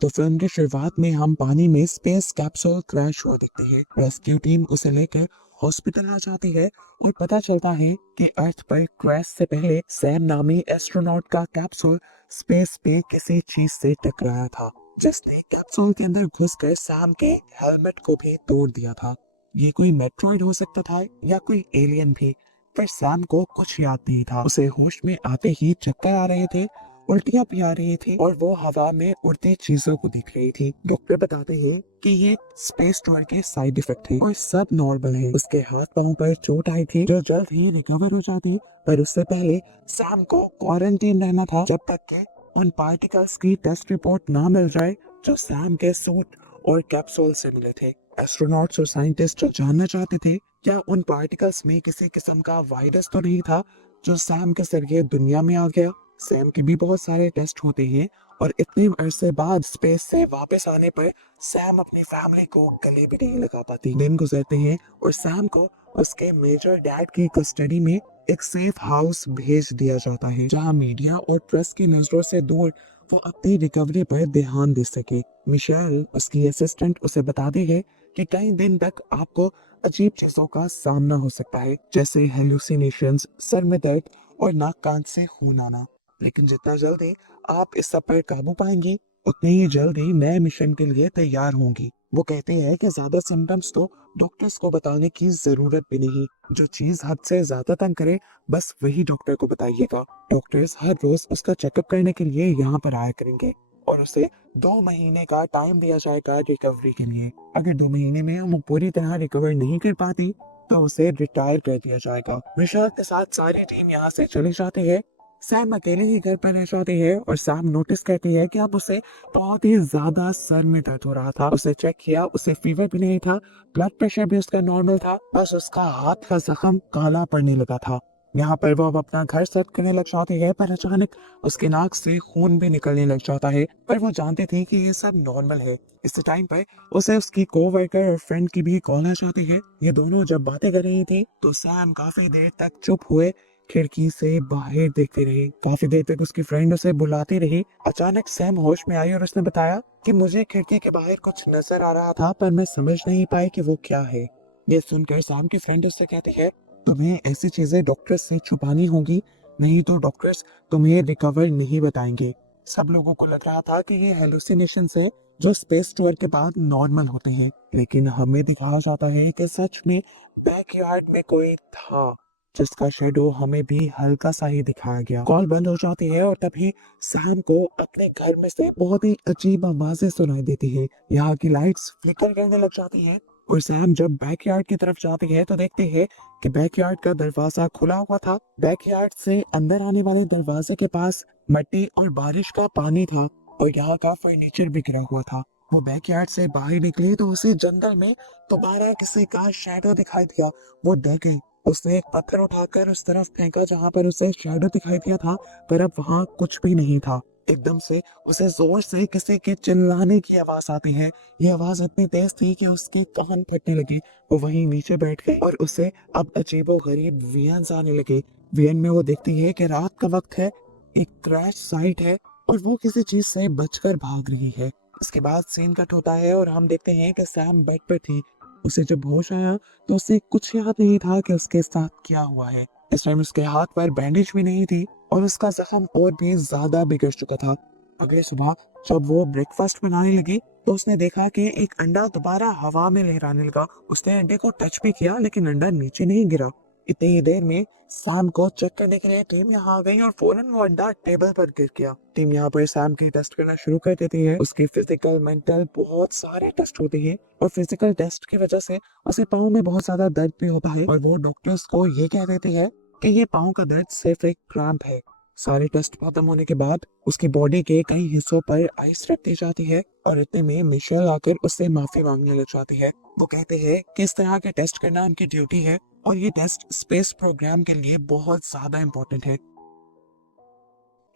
तो फिल्म की शुरुआत में हम पानी में स्पेस कैप्सूल क्रैश हुआ देखते हैं। रेस्क्यू टीम उसे लेकर हॉस्पिटल आ जाती है और पता चलता है कि अर्थ पर क्रैश से पहले सैम नामी एस्ट्रोनॉट का कैप्सूल स्पेस पे किसी चीज से टकराया था, जिसने कैप्सूल के अंदर घुसकर सैम के हेलमेट को भी तोड़ दिया था। ये कोई मेट्रॉइड हो सकता था या कोई एलियन भी, पर सैम को कुछ याद नहीं था। उसे होश में आते ही चक्कर आ रहे थे, उल्टियां भी आ रही थी और वो हवा में उड़ती चीजों को दिख रही थी। डॉक्टर बताते हैं कि ये स्पेस टूर के साइड इफेक्ट थे और सब नॉर्मल है। उसके हाथ पांव पर चोट आई थी जो जल्द ही रिकवर हो जाती, पर उससे पहले सैम को क्वारंटीन रहना था जब तक कि उन पार्टिकल्स की टेस्ट रिपोर्ट ना मिल जाए जो सैम के सूट और कैप्सूल से मिले थे। एस्ट्रोनॉट्स और साइंटिस्ट जानना चाहते थे क्या उन पार्टिकल्स में किसी किस्म का वायरस तो नहीं था जो सैम के जरिए दुनिया में आ गया। सैम के भी बहुत सारे टेस्ट होते हैं और इतने अरसे बाद स्पेस से वापस आने पर सैम अपनी फैमिली को गले भी नहीं लगा पाती। दिन गुजरते हैं और सैम को उसके मेजर डैड की कस्टडी में एक सेफ हाउस भेज दिया जाता है जहां मीडिया और प्रेस की नजरों से दूर वो अपनी रिकवरी पर ध्यान दे सके। मिशेल उसकी असिस्टेंट उसे बताती है कि कई दिन तक आपको अजीब चीजों का सामना हो सकता है, जैसे हेलुसिनेशंस, सर में दर्द और नाक कान से खून आना। लेकिन जितना जल्दी आप इस सब पर काबू पाएंगी उतनी ही जल्दी नए मिशन के लिए तैयार होंगी। वो कहते हैं कि ज्यादा सिम्टम्स तो डॉक्टर्स को बताने की जरूरत भी नहीं। जो चीज हद से ज्यादा तंग करे बस वही डॉक्टर को बताइएगा। डॉक्टर्स हर रोज उसका चेकअप करने के लिए यहाँ पर आया करेंगे और उसे 2 महीने का टाइम दिया जाएगा रिकवरी के लिए। अगर 2 महीने में हम पूरी तरह रिकवर नहीं कर पाती तो उसे रिटायर कर दिया जाएगा। मिशेल के साथ सारी टीम यहाँ से चली जाती है। सैम अकेले ही घर पर रह जाती है और सैम नोटिस करती है कि अब उसे बहुत ही ज्यादा सर में दर्द हो रहा था। उसे चेक किया, उसे फीवर भी नहीं था, ब्लड प्रेशर भी उसका नॉर्मल था, बस उसका हाथ का जख्म काला पड़ने लगा था। यहाँ पर वो अब अपना घर सर्च करने लग जाती है, पर अचानक उसके नाक से खून भी निकलने लग जाता है, पर वो जानती थी कि ये सब नॉर्मल है। इस टाइम पर उसे उसकी कोवर्कर और फ्रेंड की भी कॉल आ जाती है। ये दोनों जब बातें कर रही थी तो सैम काफी देर तक चुप हुए खिड़की से बाहर देखते रहे। काफी देर तक उसकी फ्रेंड उसे बुलाती रही। अचानक सैम होश में आई और उसने बताया कि मुझे खिड़की के बाहर कुछ नजर आ रहा था पर मैं समझ नहीं पाई कि वो क्या है। ये सुनकर सैम की फ्रेंड उससे कहती है तुम्हें ऐसी चीजें डॉक्टर्स से छुपानी होगी, नहीं तो डॉक्टर्स तुम्हें रिकवर नहीं बताएंगे। सब लोगों को लग रहा था कि ये हेलुसिनेशन है जो स्पेस टूर के बाद नॉर्मल होते हैं, लेकिन हमें दिखाया जाता है कि सच में बैकयार्ड में कोई था जिसका शेडो हमें भी हल्का सा ही दिखाया गया। कॉल बंद हो जाती है और तभी सैम को अपने घर में से बहुत ही अजीब आवाजें सुनाई देती है। यहाँ की लाइट्स फ्लिकर करने लग जाती हैं और सैम जब बैकयार्ड की तरफ जाती है तो देखते हैं कि बैकयार्ड का दरवाजा खुला हुआ था। बैकयार्ड से अंदर आने वाले दरवाजे के पास मिट्टी और बारिश का पानी था और यहाँ का फर्नीचर भी गिरा हुआ था। वो बैकयार्ड से बाहर निकली तो उसे जंगल में दोबारा किसी का शैडो दिखाई दिया। वो डर गई। उसने एक पत्थर उठाकर उस तरफ फेंका जहां पर उसे शैडो दिखाई दिया था, पर अब वहां कुछ भी नहीं था। एकदम से उसे जोर से किसी के चिल्लाने की आवाज आती है। ये आवाज इतनी तेज थी कि उसके कान फटने लगी। वो वहीं नीचे बैठ गई और उसे अब अजीबोगरीब विजन्स आने लगे। विजन में वो देखती है कि रात का वक्त है, एक क्रैश साइट है और वो किसी चीज से बचकर भाग रही है। इसके बाद सीन कट होता है और हम देखते हैं कि सैम बेड पर थी। उसे जब होश आया तो उसे कुछ याद नहीं था कि उसके साथ क्या हुआ है। इस टाइम उसके हाथ पर बैंडेज भी नहीं थी और उसका जख्म और भी ज्यादा बिगड़ चुका था। अगले सुबह जब वो ब्रेकफास्ट बनाने लगी तो उसने देखा कि एक अंडा दोबारा हवा में लहराने लगा। उसने अंडे को टच भी किया लेकिन अंडा नीचे नहीं गिरा। इतनी ही देर में सैम को चेक करने के लिए टीम यहाँ आ गई और फौरन वो अंडा टेबल पर गिर गया। टीम यहाँ पर सैम की टेस्ट करना शुरू कर देती है। उसकी फिजिकल, मेंटल बहुत सारे टेस्ट होते हैं और फिजिकल टेस्ट की वजह से उसे पाँव में बहुत ज्यादा दर्द भी होता है और वो डॉक्टर्स को ये कह देती है कि ये पाँव का दर्द सिर्फ एक क्रैम्प है। सारे टेस्ट खत्म होने के बाद उसकी बॉडी के कई हिस्सों पर आइस रख दी जाती है और इतने में मिशेल आकर उससे माफी मांगने लग जाती है। वो कहते हैं कि इस तरह के टेस्ट करना उनकी ड्यूटी है और ये टेस्ट स्पेस प्रोग्राम के लिए बहुत ज्यादा इम्पोर्टेंट है।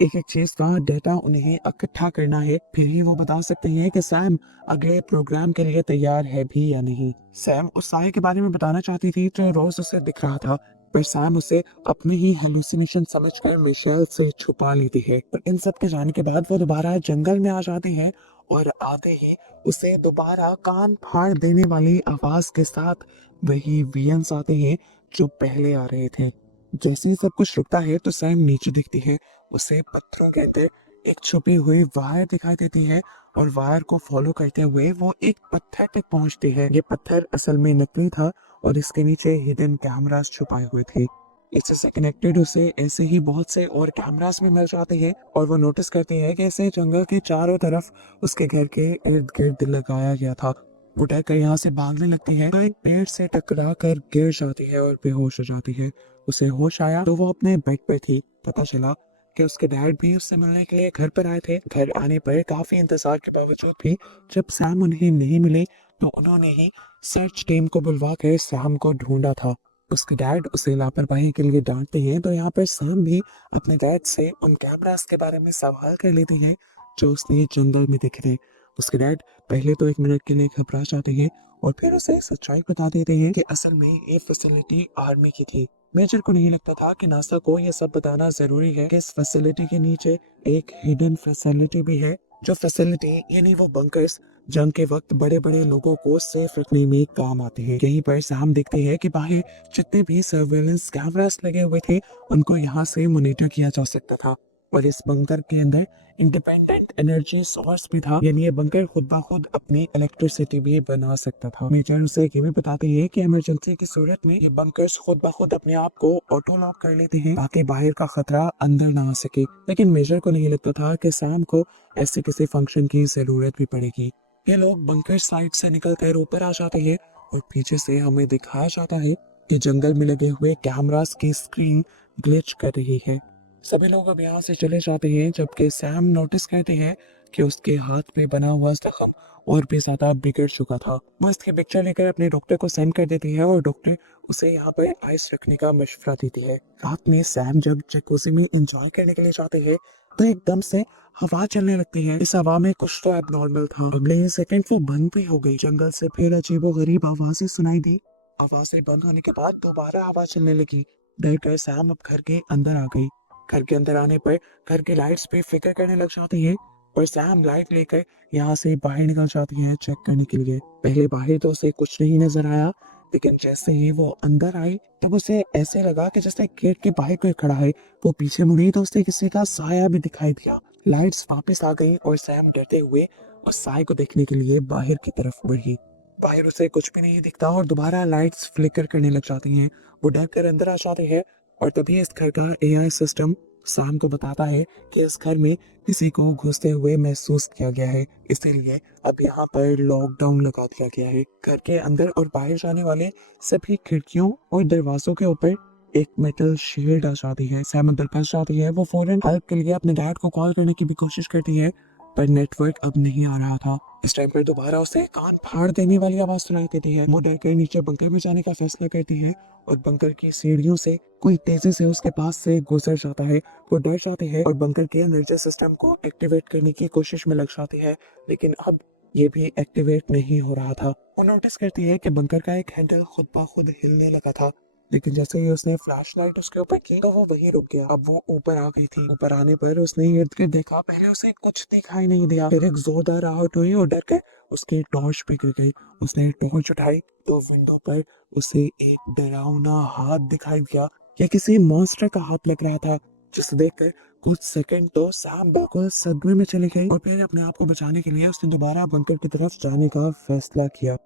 एक एक चीज का डेटा उन्हें इकट्ठा करना है, फिर ही वो बता सकते हैं कि सैम अगले प्रोग्राम के लिए तैयार है भी या नहीं। सैम उस साये के बारे में बताना चाहती थी जो रोज उसे दिख रहा था, पर सैम उसे अपनी ही हेलुसिनेशन समझकर मिशेल से छुपा लेती है। और इन सब के जाने के बाद वो दोबारा जंगल में आ जाते हैं और आते ही उसे दोबारा कान फाड़ देने वाली आवाज के साथ वही वियंस आते हैं जो पहले आ रहे थे। जैसे ही सब कुछ रुकता है तो सैम नीचे दिखती है। उसे पत्थरों के अंदर एक छुपी हुई वायर दिखाई देती है और वायर को फॉलो करते हुए वो एक पत्थर तक पहुंचती है। ये पत्थर असल में नकली था और इसके नीचे हिडन कैमरास छुपाए हुए थे। इससे कनेक्टेड उसे ऐसे ही बहुत से और कैमरास भी मिल जाते हैं और वो नोटिस करती है कि इसे जंगल के चारों तरफ उसके घर के इर्द गिर्द लगाया गया था। वो डर कर यहाँ से भागने लगती है तो एक पेड़ से टकरा कर गिर जाती है और बेहोश हो जाती है। उसे होश आया तो वो अपने बेड पर थी। पता चला कि उसके डैड भी उससे मिलने के लिए घर पर आए थे। घर आने पर काफी इंतजार के बावजूद भी जब सैम उन्हें नहीं मिले तो उन्होंने ही सर्च टीम को बुलवा कर सैम को ढूंढा था। उसके डैड उसे लापरवाही के लिए डांटते हैं तो यहाँ पर सैम भी अपने डैड से उन कैमरास के बारे में सवाल कर लेते हैं जो उसने जंगल में देखे थे। उसके डैड पहले तो 1 मिनट के लिए घबरा जाते हैं और फिर उसे सच्चाई बता देते हैं कि असल में ये फैसिलिटी आर्मी की थी। मेजर को नहीं लगता था कि नासा को यह सब बताना जरूरी है कि इस फैसिलिटी के नीचे एक हिडन फैसिलिटी भी है। जो फैसिलिटी यानी वो बंकर्स जंग के वक्त बड़े बड़े लोगों को सेफ रखने में काम आते हैं। यहीं पर हम देखते हैं कि बाहर जितने भी सर्वेलेंस कैमरास लगे हुए थे उनको यहाँ से मॉनिटर किया जा सकता था और इस बंकर के अंदर इंडिपेंडेंट एनर्जी सोर्स भी था, यानी ये बंकर खुद ब खुद अपनी इलेक्ट्रिसिटी भी बना सकता था। मेजर उसे ये भी बताते हैं कि इमरजेंसी की सूरत में ये बंकर्स खुद ब खुद अपने आप को ऑटो लॉक कर लेते हैं ताकि बाहर का खतरा अंदर ना आ सके। लेकिन मेजर को नहीं लगता था कि सैम को ऐसे किसी फंक्शन की जरूरत भी पड़ेगी। ये लोग बंकर साइड से निकलकर ऊपर आ जाते हैं और पीछे से हमें दिखाया जाता है कि जंगल में लगे हुए कैमरास की स्क्रीन ग्लिच कर रही है। सभी लोग अब यहाँ से चले जाते हैं जबकि सैम नोटिस करते हैं कि उसके हाथ पे बना हुआ जख्म और भी ज्यादा बिगड़ चुका था। वो इसकी पिक्चर लेकर अपने डॉक्टर को सेंड कर देती है और डॉक्टर उसे यहाँ पर आइस रखने का मशवरा देती है। रात में सैम जब जकूज़ी में एंजॉय करने के लिए जाते हैं तो एकदम से हवा चलने लगती है। इस हवा में कुछ तो एबनॉर्मल था। अगले सेकंड वो बंद भी हो गई। जंगल से फिर अजीबोगरीब आवाजें सुनाई दी। आवाजें बंद होने के बाद दोबारा हवा चलने लगी। डर कर सैम अब घर के अंदर आ गई। घर के अंदर आने पर घर की लाइट्स पे फिक्र करने लग जाती है और सैम लाइट लेकर यहाँ से बाहर निकल जाती है चेक करने के लिए। पहले बाहर तो उसे कुछ नहीं नजर आया लेकिन जैसे ही वो अंदर आई तब उसे ऐसे लगा कि जैसे गेट के बाहर कोई खड़ा है। वो पीछे मुड़ी तो उसे किसी का साया भी दिखाई दिया। लाइट्स वापस आ गई और सैम डरते हुए उस साए को देखने के लिए बाहर की तरफ बढ़ी। बाहर उसे कुछ भी नहीं दिखता और दोबारा लाइट्स फ्लिकर करने लग जाती हैं। वो डर कर अंदर आ जाते हैं और तभी इस घर का एआई सिस्टम सैम को बताता है कि इस घर में किसी को घुसते हुए महसूस किया गया है, इसीलिए अब यहाँ पर लॉकडाउन लगा दिया गया है। घर के अंदर और बाहर जाने वाले सभी खिड़कियों और दरवाजों के ऊपर एक मेटल शील्ड आ जाती है। सैम अंदर फंस जाती है। वो फौरन हेल्प के लिए अपने डैड को कॉल करने की भी कोशिश करती है पर नेटवर्क अब नहीं आ रहा था। इस टाइम पर दोबारा उसे कान फाड़ देने वाली आवाज सुनाई देती है। वो डर कर नीचे बंकर में जाने का फैसला करती है और बंकर की सीढ़ियों से कोई तेजी से उसके पास से गुजर जाता है। वो डर जाती है और बंकर के एनर्जी सिस्टम को एक्टिवेट करने की कोशिश में लग जाती है लेकिन अब ये भी एक्टिवेट नहीं हो रहा था। वो नोटिस करती है कि बंकर का एक हैंडल खुद ब खुद हिलने लगा था लेकिन जैसे ही उसने फ्लैश लाइट उसके ऊपर की तो वो वहीं रुक गया। अब वो ऊपर आ गई थी। ऊपर आने पर उसने इर्द गिर्द देखा। पहले उसे कुछ दिखाई नहीं दिया। फिर एक जोरदार आहट हुई और डर के उसकी टॉर्च भी गिर गई। उसने टॉर्च उठाई तो विंडो पर उसे एक डरावना हाथ दिखाई दिया। यह किसी मॉन्स्टर का हाथ लग रहा था जिसे देखकर कुछ सेकंड तो सैम बिल्कुल सदमे में चली गई और फिर अपने आप को बचाने के लिए उसने दोबारा बंकर की तरफ जाने का फैसला किया।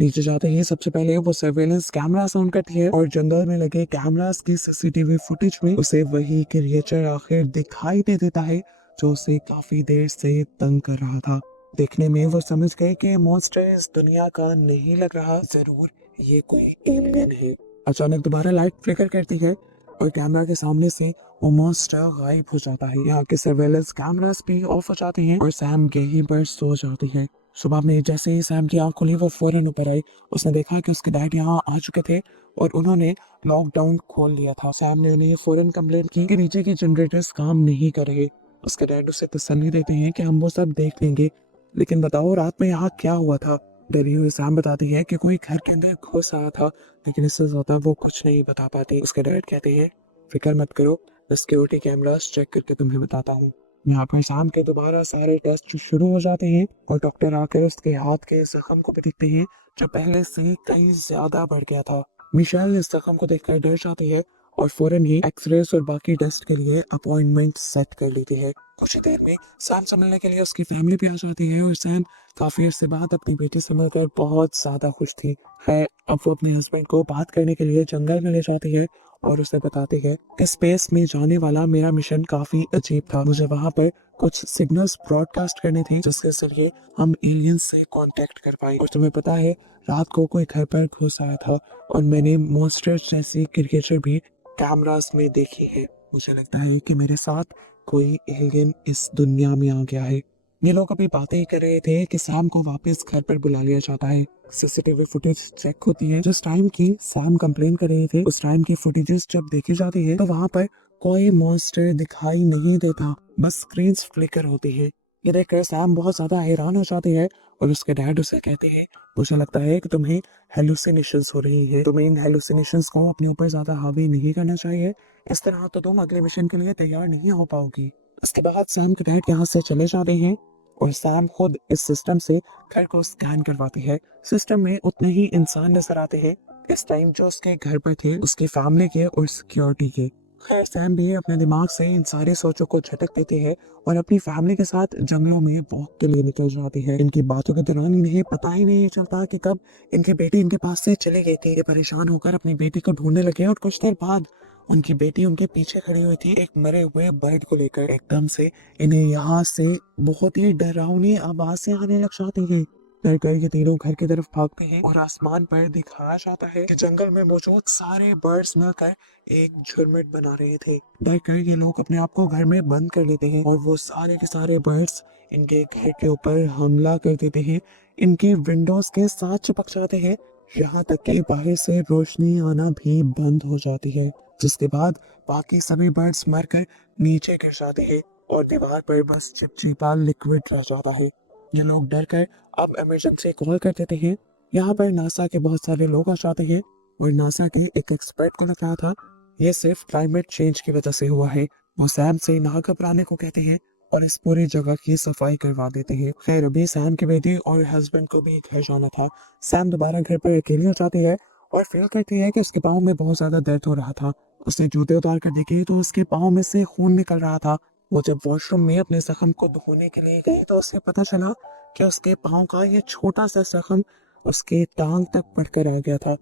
नीचे जाते ही सबसे पहले वो सर्वेलेंस कैमरा ऑन करती है और जंगल में लगे कैमरास की सीसीटीवी फुटेज में उसे वही क्रिएचर आखिर दिखाई दे देता है जो उसे काफी देर से तंग कर रहा था। देखने में वो समझ गए कि मॉन्स्टर इस दुनिया का नहीं लग रहा, जरूर ये कोई एलियन है। अचानक दोबारा लाइट फ्लिकर करती है और कैमरा के सामने से वो मॉन्स्टर गायब हो जाता है। यहाँ के सर्वेलेंस कैमरास भी ऑफ हो जाते हैं और सैम यहीं पर सो जाती है। सुबह में जैसे ही सैम की आंख खुली वो फौरन ऊपर आई। उसने देखा कि उसके डैड यहाँ आ चुके थे और उन्होंने लॉकडाउन खोल लिया था। सैम ने उन्हें फौरन कंप्लेंट की कि नीचे की जनरेटर्स काम नहीं कर रहे। उसके डैड उसे तसल्ली देते हैं कि हम वो सब देख लेंगे, लेकिन बताओ रात में यहाँ क्या हुआ था। डरी हुई सैम बताती है कि कोई घर के अंदर घुस आया था लेकिन इससे ज्यादा वो कुछ नहीं बता पाती। उसके डैड कहते हैं फिक्र मत करो, मैं सिक्योरिटी कैमरास चेक करके तुम्हें बताता हूँ। यहाँ पर शाम के दोबारा सारे टेस्ट शुरू हो जाते हैं और डॉक्टर आकर उसके हाथ के जख्म को भी देखते हैं जो पहले से कहीं ज्यादा बढ़ गया था। मिशेल इस जख्म को देखकर डर जाती है और फौरन ही एक्सरेज और बाकी टेस्ट के लिए अपॉइंटमेंट सेट कर लेती है। कुछ ही देर में सैम से मिलने के लिए उसकी फैमिली भी आ जाती है और सैम काफी अरसे बाद अपनी बेटी से मिलकर बहुत ज्यादा खुश थी। है अब वो अपने हस्बैंड को बात करने के लिए जंगल में ले जाती है और उसे बताती है कि स्पेस में जाने वाला मेरा मिशन काफी अजीब था। मुझे वहां पर कुछ सिग्नल्स ब्रॉडकास्ट करने थे जिसके जरिए हम एलियंस से कांटेक्ट कर पाए। और तुम्हें पता है रात को कोई घर पर घुस आया था और मैंने मॉन्स्टर्स जैसी क्रिएचर भी कैमरास में देखी है। मुझे लगता है कि मेरे साथ कोई एलियन इस दुनिया में आ गया है। ये लोग अभी बातें ही कर रहे थे कि सैम को वापस घर पर बुला लिया जाता है। सीसीटीवी फुटेज चेक होती है। जिस टाइम की सैम कंप्लेन कर रहे थे उस टाइम की फुटेजेस जब देखी जाती है तो वहाँ पर कोई मॉन्स्टर दिखाई नहीं देता, बस स्क्रीन फ्लिकर होती है। ये देखकर सैम बहुत ज्यादा हैरान हो जाती है और उसके डैड उसे कहते हैं मुझे लगता है कि तुम्हें हेलुसिनेशंस हो रही है, तुम्हें इन हेलुसिनेशंस को अपने ऊपर ज्यादा हावी नहीं करना चाहिए। इस तरह तो तुम अगले मिशन के लिए तैयार नहीं हो पाओगी। उसके बाद सैम के डैड यहाँ से चले जाते हैं और सैम खुद इस सिस्टम से घर को स्कैन करवाती है। सिस्टम में उतने ही इंसान नजर आते हैं इस टाइम जो उसके घर पर थे, उसकी फैमिली के और सिक्योरिटी के। खैर सैम भी अपने दिमाग से इन सारी सोचों को झटक देते हैं और अपनी फैमिली के साथ जंगलों में वॉक के लिए निकल जाती है। इनकी बातों के दौरान इन्हें पता ही नहीं चलता कि कब इनकी बेटी इनके पास से चली गई थी। ये परेशान होकर अपनी बेटी को ढूंढने लगे और कुछ देर बाद उनकी बेटी उनके पीछे खड़ी हुई थी एक मरे हुए बर्ड को लेकर। एकदम से इन्हें यहाँ से बहुत ही डरावनी आवाजें आने लग जाती हैं। डर कर ये तीनों घर की तरफ भागते हैं और आसमान पर दिखाया जाता है कि जंगल में मौजूद सारे बर्ड्स मिलकर एक झुरमुट बना रहे थे। डर कर ये लोग अपने आप को घर में बंद कर लेते हैं और वो सारे के सारे बर्ड्स इनके घर के ऊपर हमला कर देते हैं, इनकी विंडोज के साथ चिपक जाते हैं, यहाँ तक कि बाहर से रोशनी आना भी बंद हो जाती है। जिसके बाद बाकी सभी बर्ड्स मरकर नीचे गिर जाते हैं और दीवार पर बस चिपचिपा लिक्विड रह जाता है। ये लोग डर कर अब इमरजेंसी कॉल कर देते हैं। यहाँ पर नासा के बहुत सारे लोग आ जाते हैं और नासा के एक एक्सपर्ट को लग रहा था ये सिर्फ क्लाइमेट चेंज की वजह से हुआ है। वो सैम से ना घबराने को कहते हैं और इस पूरी जगह की सफाई करवा देते हैं। खैर अभी सैम की बेटी और हस्बैंड को भी घर जाना था। सैम दोबारा घर पर अकेली हो जाती है और फील करती है कि उसके पाँव में बहुत ज्यादा दर्द हो रहा था। उसने जूते उतार कर देखे तो उसके पाँव में से खून निकल रहा था। वो जब वॉशरूम में अपने जख्म को धोने के लिए गई तो उसे पता चला कि उसके पाँव का ये छोटा सा जख्म उसके टांग तक पड़कर आ गया था।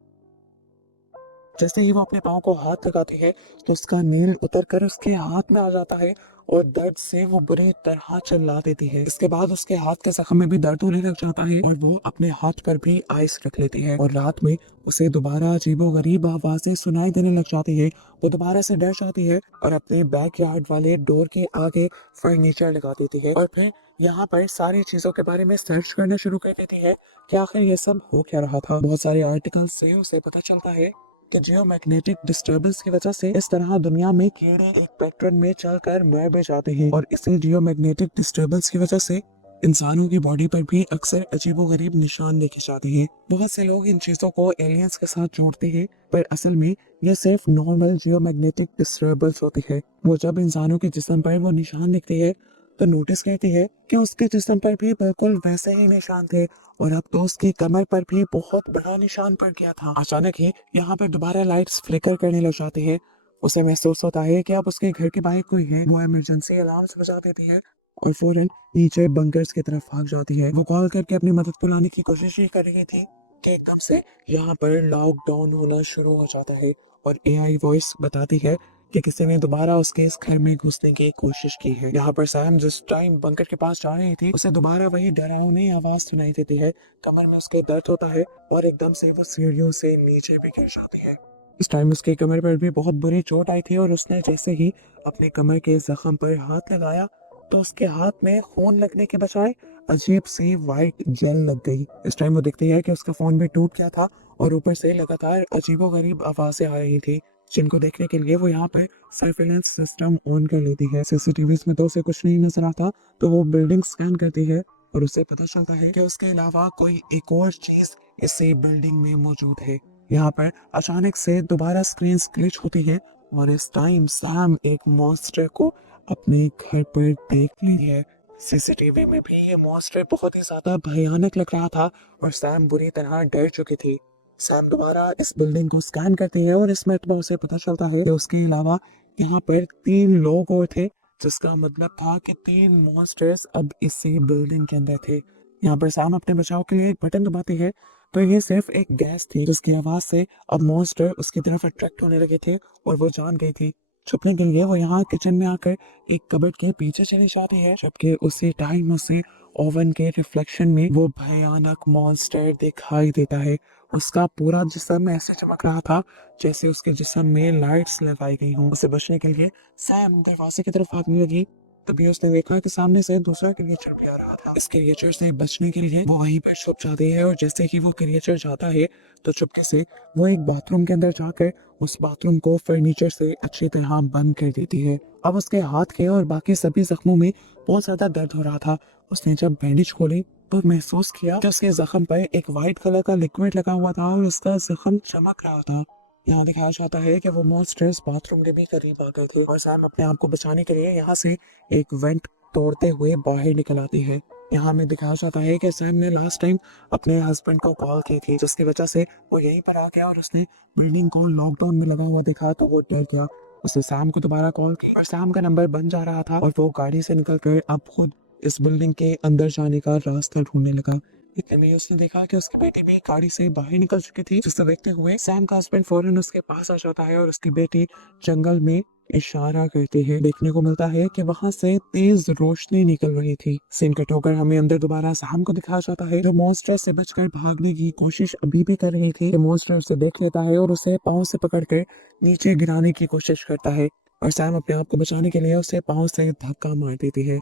जैसे ही वो अपने पाँव को हाथ लगाती है तो उसका नील उतर कर उसके हाथ में आ जाता है और दर्द से वो बुरी तरह चिल्ला देती है। इसके बाद उसके हाथ के जख्म में भी दर्द होने लग जाता है और वो अपने हाथ पर भी आइस रख लेती है और रात में उसे दोबारा अजीबोगरीब आवाजें सुनाई देने लग जाती है। वो दोबारा से डर जाती है और अपने बैकयार्ड वाले डोर के आगे फर्नीचर लगा देती है और फिर यहाँ पर सारी चीजों के बारे में सर्च करना शुरू कर देती है कि आखिर ये सब हो क्या रहा था। बहुत सारे आर्टिकल से उसे पता चलता है कि जियोमैग्नेटिक डिस्टर्बेंस की वजह से इस तरह दुनिया में कीड़े एक पैटर्न में चलकर मर भी जाते हैं और इसी जियोमैग्नेटिक डिस्टर्बेंस की वजह से इंसानों की बॉडी पर भी अक्सर अजीबोगरीब निशान देखे जाते हैं। बहुत से लोग इन चीजों को एलियंस के साथ जोड़ते हैं पर असल में यह सिर्फ नॉर्मल जियोमैग्नेटिक डिस्टर्बेंस होती है। वो जब इंसानों के जिस्म पर वो निशान दिखते हैं तो नोटिस करती है कि उसके जिस्म पर भी बिल्कुल वैसे ही निशान थे और अब तो उसकी कमर पर भी बहुत बड़ा निशान पड़ गया था। अचानक ही यहाँ पर दोबारा लाइट्स फ्लिकर करने लग जाती है। उसे महसूस होता है कि अब उसके घर के बाहर कोई है। वो इमरजेंसी अलार्म्स बजा देती है और फौरन नीचे बंकर्स की तरफ भाग जाती है। वो कॉल करके अपनी मदद को लाने की कोशिश ही कर रही थी कि एकदम से यहाँ पर लॉकडाउन होना शुरू हो जाता है और एआई वॉइस बताती है कि किसी ने दोबारा उसके इस घर में घुसने की कोशिश की है। यहाँ पर सैम जिस टाइम बंकर के पास जा रही थी उसे दोबारा वही डरावनी आवाज सुनाई देती है। कमर में उसके दर्द होता है और एकदम से वो सीढ़ियों से नीचे भी गिर जाती है। इस टाइम उसके कमर पर भी बहुत बुरी चोट आई थी और उसने जैसे ही अपने कमर के जख्म पर हाथ लगाया तो उसके हाथ में खून लगने के बजाय अजीब सी वाइट जेल लग गई। इस टाइम वो देखती है कि उसका फोन भी टूट गया था और ऊपर से लगातार अजीबोगरीब आवाजें आ रही थी जिनको देखने के लिए वो यहाँ पर सर्वेलेंस सिस्टम ऑन कर लेती है। सीसीटीवी में तो उसे कुछ नहीं नजर आता तो वो बिल्डिंग स्कैन करती है और उसे पता चलता है कि उसके अलावा कोई एक और चीज इसी बिल्डिंग में मौजूद है। यहाँ पर अचानक से दोबारा स्क्रीन ग्लिच होती है और इस टाइम सैम एक मॉन्स्टर को अपने घर पर देख ली है। सीसीटीवी में भी ये मॉन्स्टर बहुत ही ज्यादा भयानक लग रहा था और सैम बुरी तरह डर चुकी थी। सैम दोबारा इस बिल्डिंग को स्कैन करती है और इसमें तो उसे पता चलता है कि उसके अलावा यहाँ पर 3 लोग और थे, जिसका मतलब था कि 3 मॉन्स्टर्स अब इसी बिल्डिंग के अंदर थे। यहाँ पर सैम अपने बचाव के लिए एक बटन दबाती है, तो ये सिर्फ एक गैस थी जिसकी आवाज से अब मॉन्स्टर उसकी तरफ अट्रैक्ट होने लगे थे और वो जान गई थी। छुपने के लिए वो यहाँ किचन में आकर एक कबर्ड के पीछे चली जाती है, जबकि उसी टाइम उसे ओवन के रिफ्लेक्शन में वो भयानक मॉन्स्टर दिखाई देता है। उसका पूरा जिस्म ऐसे चमक रहा था जैसे उसके जिस्म में लाइट्स लगाई गई हों। उसे बचने के लिए सैम दरवाजे की तरफ भागने लगी। तभी उसने देखा कि सामने से दूसरा क्रिएचर भी आ रहा था। इस क्रिएचर से बचने के लिए वो वहीं पर छुप जाती है और जैसे ही वो क्रिएचर जाता है तो चुपके से वो एक बाथरूम के अंदर जाकर उस बाथरूम को फर्नीचर से अच्छी तरह बंद कर देती है। अब उसके हाथ के और बाकी सभी जख्मों में बहुत ज्यादा दर्द हो रहा था। उसने जब बैंडेज खोली तो महसूस किया कि उसके जख्म पर एक वाइट कलर का लिक्विड लगा हुआ था और उसका जख्म चमक रहा था। यहाँ दिखाया जाता है कि वो मॉन्स्टर्स बाथरूम के भी करीब आ गए थे और सैम अपने आप को बचाने के लिए यहाँ से एक वेंट तोड़ते हुए बाहर निकल आती है। यहाँ में दिखाया जाता है कि सैम ने लास्ट टाइम अपने हस्बैंड को कॉल की थी, जिसकी वजह से वो यहीं पर आ गया और उसने बिल्डिंग को लॉकडाउन में लगा हुआ देखा तो वो डर गया। उसने सैम को दोबारा कॉल की और सैम का नंबर बन जा रहा था और वो गाड़ी से निकल कर अब खुद इस बिल्डिंग के अंदर जाने का रास्ता ढूंढने लगा। इतने में उसने देखा कि उसकी बेटी भी गाड़ी से बाहर निकल चुकी थी, जिसे देखते हुए सैम का हस्बैंड फौरन उसके पास आ जाता है और उसकी बेटी जंगल में इशारा करते हैं। देखने को मिलता है कि वहां से तेज रोशनी निकल रही थी। सीन कट होकर हमें अंदर दोबारा सैम को दिखाया जाता है, जो मॉन्स्टर से बचकर भागने की कोशिश अभी भी कर रही थी। मॉन्स्टर उसे देख लेता है और उसे पाँव से पकड़कर नीचे गिराने की कोशिश करता है और सैम अपने आप को बचाने के लिए उसे पाँव से धक्का मार देती है।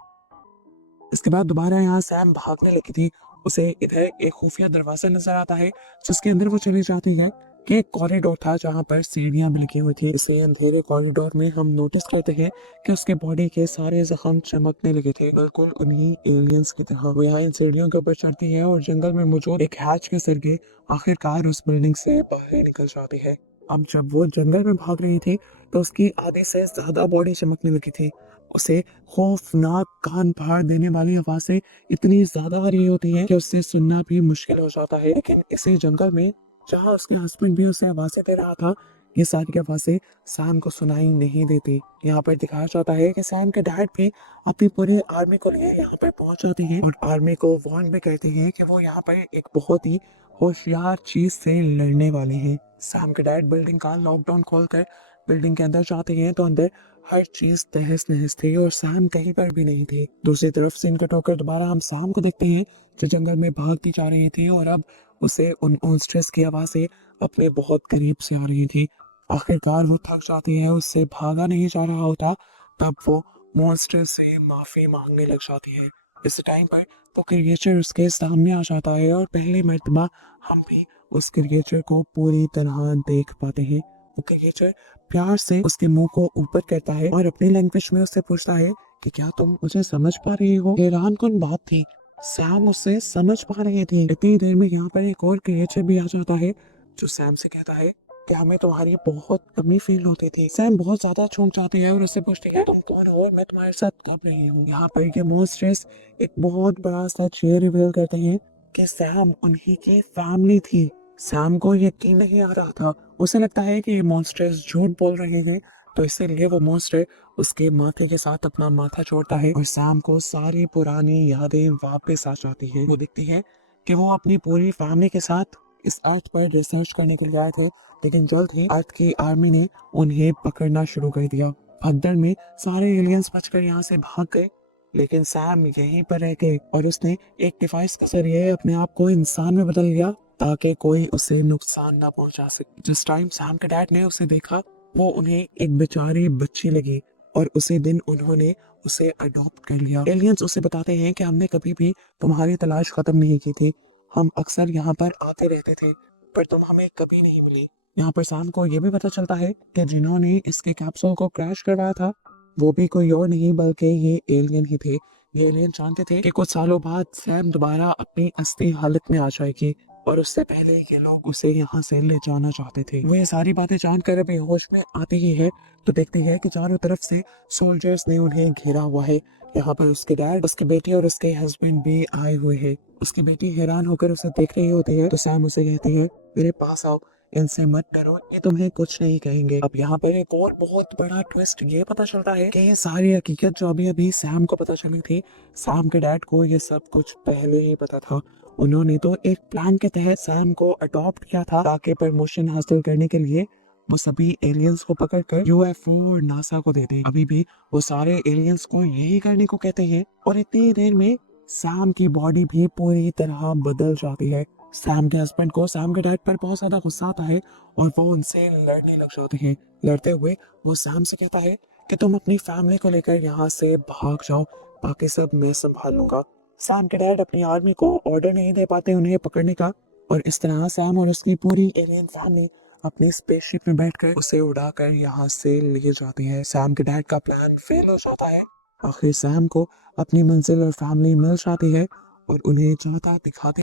इसके बाद दोबारा यहाँ सैम भागने लगी थी। उसे इधर एक खुफिया दरवाजा नजर आता है जिसके अंदर वो चली जाती है कि एक कॉरिडोर था जहाँ पर सीढ़ियां भी लगी हुई थी। इसे अंधेरे कॉरिडोर में हम नोटिस करते हैं कि उसके बॉडी के सारे जख्म चमकने लगे थे, बिल्कुल उन्हीं एलियंस की तरह। वो यहाँ इन सीढ़ियों के ऊपर चढ़ती है और जंगल में मौजूद एक हैच के जरिए आखिरकार उस बिल्डिंग से बाहर निकल जाती है। अब जब वो जंगल में भाग रही थी तो उसकी आधे से ज्यादा बॉडी चमकने लगी थी। उसे खौफनाक कान फाड़ देने वाली आवाजें इतनी ज्यादा आ रही होती हैं कि उससे सुनना भी मुश्किल हो जाता है। लेकिन इसी जंगल में जहाँ उसके हस्बैंड भी उसे आवाजें दे रहा था, ये सारी आवाजें सैम को सुनाई नहीं देती। यहाँ पर दिखाया जाता है कि सैम के डैड भी अपनी पूरी आर्मी को लिए यहाँ पर पहुंच जाते हैं और आर्मी को वार्न भी करते हैं कि वो यहाँ पर एक बहुत ही होशियार चीज से लड़ने वाले हैं। सैम के डैड बिल्डिंग का लॉकडाउन खोलकर बिल्डिंग के अंदर जाते हैं तो अंदर हर चीज तहस नहस थी और सैम कहीं पर भी नहीं थी। दूसरी तरफ सीन कट होकर दोबारा हम सैम को देखते हैं जो जंगल में भागती जा रही थी और अब उसे उन मॉन्स्टर्स की आवाजें अपने बहुत करीब से आ रही थी। आखिरकार वो थक जाती है, उससे भागा नहीं जा रहा होता, तब वो मॉन्स्टर से माफी मांगने लग जाती है। इस टाइम पर वो क्रिएचर उसके सामने आ जाता है और पहली मर्तबा हम भी उस क्रिएचर को पूरी तरह देख पाते हैं। वो क्रिएचर प्यार से उसके मुंह को ऊपर करता है और अपनी लैंग्वेज में उससे पूछता है कि क्या तुम मुझे समझ पा रही हो। हैरान कौन बात थी, सैम उससे समझ पा रही थी। इतनी देर में यहाँ पर एक और क्रिएचर भी आ जाता है जो सैम से कहता है कि हमें तुम्हारी बहुत कमी फील होती थी। सैम बहुत ज्यादा चौंक जाती है और उससे पूछती है तुम कौन हो और मैं तुम्हारे साथ कब रही हूँ। यहाँ पर ये मॉन्स्टर्स एक बहुत बड़ा सा चेयर रिवील करते हैं कि सैम उन्हीं की फैमिली थी। सैम को यकीन नहीं आ रहा था। उसे लगता है कि ये मॉन्स्टर्स झूठ बोल रहे हैं, तो इसीलिए वो मॉन्स्टर उसके माथे के साथ अपना माथा छोड़ता है और सैम को सारी पुरानी यादें वापस आ जाती है। वो दिखती है कि वो अपनी पूरी फैमिली के साथ इस अर्थ पर रिसर्च करने के लिए आए थे, लेकिन जल्द ही अर्थ की आर्मी ने उन्हें पकड़ना शुरू कर दिया। भगदड़ में सारे एलियंस बचकर यहाँ से भाग गए, लेकिन सैम यहीं पर रह गए और उसने एक डिवाइस के जरिए अपने आप को इंसान में बदल लिया ताकि कोई उसे नुकसान ना पहुंचा सके। जिस टाइम सैम के डैड ने उसे देखा वो उन्हें एक बेचारी बच्ची लगी और उसी दिन उन्होंने उसे अडॉप्ट कर लिया। एलियंस उसे बताते हैं कि हमने कभी भी तुम्हारी तलाश खत्म नहीं की थी, हम अक्सर यहाँ पर आते रहते थे पर तुम हमें कभी नहीं मिली। यहाँ पर सैम को यह भी पता चलता है कि जिन्होंने इसके कैप्सूल को क्रैश करवाया था वो भी कोई और नहीं बल्कि ये एलियन ही थे। ये एलियन जानते थे कि कुछ सालों बाद सैम दोबारा अपनी असली हालत में आ जाएगी और उससे पहले ये लोग उसे यहाँ से ले जाना चाहते थे। वो ये सारी बातें जानकर अभी होश में आते ही है तो देखते हैं कि चारों तरफ से सोल्जर्स ने उन्हें घेरा हुआ है। यहाँ पर उसके डैड, उसके बेटी और उसके हस्बैंड भी आए हुए हैं। उसकी बेटी हैरान होकर उसे देख रही होती है तो सैम उसे कहती है, मेरे पास आओ, इनसे मत डरो, ये तुम्हें कुछ नहीं कहेंगे। अब यहाँ पर एक और बहुत बड़ा ट्विस्ट ये पता चलता है कि ये सारी हकीकत जो अभी अभी सैम को पता चली थी, सैम के डैड को ये सब कुछ पहले ही पता था। उन्होंने तो एक प्लान के तहत सैम को अडॉप्ट किया था ताकि प्रमोशन हासिल करने के लिए वो सभी एलियंस को पकड़कर यूएफओ और नासा को दे दे। अभी भी वो सारे एलियंस को यही करने को कहते हैं और इतनी देर में सैम की बॉडी भी पूरी तरह बदल जाती है। सैम के हस्बैंड को सैम के डैड पर बहुत ज्यादा गुस्सा आता है और वो उनसे लड़ने लग जाते हैं। लड़ते हुए वो सैम से कहता है कि तुम अपनी फैमिली को लेकर यहाँ से भाग जाओ, बाकी सब मैं संभाल लूंगा। सैम के डैड अपनी आर्मी को ऑर्डर नहीं दे पाते उन्हें पकड़ने का और इस तरह सैम और उसकी पूरी एलियन फैमिली अपनी स्पेसशिप में बैठकर उसे उड़ाकर यहाँ से ले जाती है। सैम के डैड का प्लान फेल हो जाता है। आखिर सैम को अपनी मंजिल और फैमिली मिल जाती है और उन्हें चाहता दिखाते